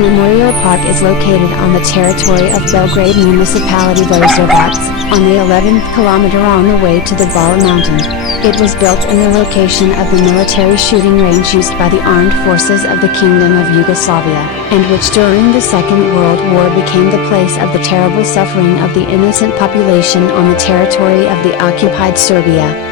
Memorial Park is located on the territory of Belgrade Municipality Voždovac, on the 11th kilometer on the way to the Bala Mountain. It was built in the location of the military shooting range used by the armed forces of the Kingdom of Yugoslavia, and which during the Second World War became the place of the terrible suffering of the innocent population on the territory of the occupied Serbia.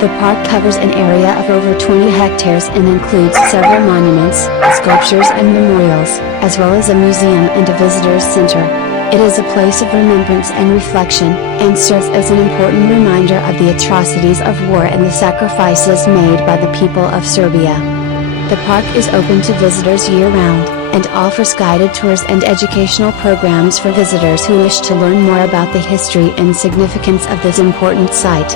The park covers an area of over 20 hectares and includes several monuments, sculptures and memorials, as well as a museum and a visitors center. It is a place of remembrance and reflection, and serves as an important reminder of the atrocities of war and the sacrifices made by the people of Serbia. The park is open to visitors year-round, and offers guided tours and educational programs for visitors who wish to learn more about the history and significance of this important site.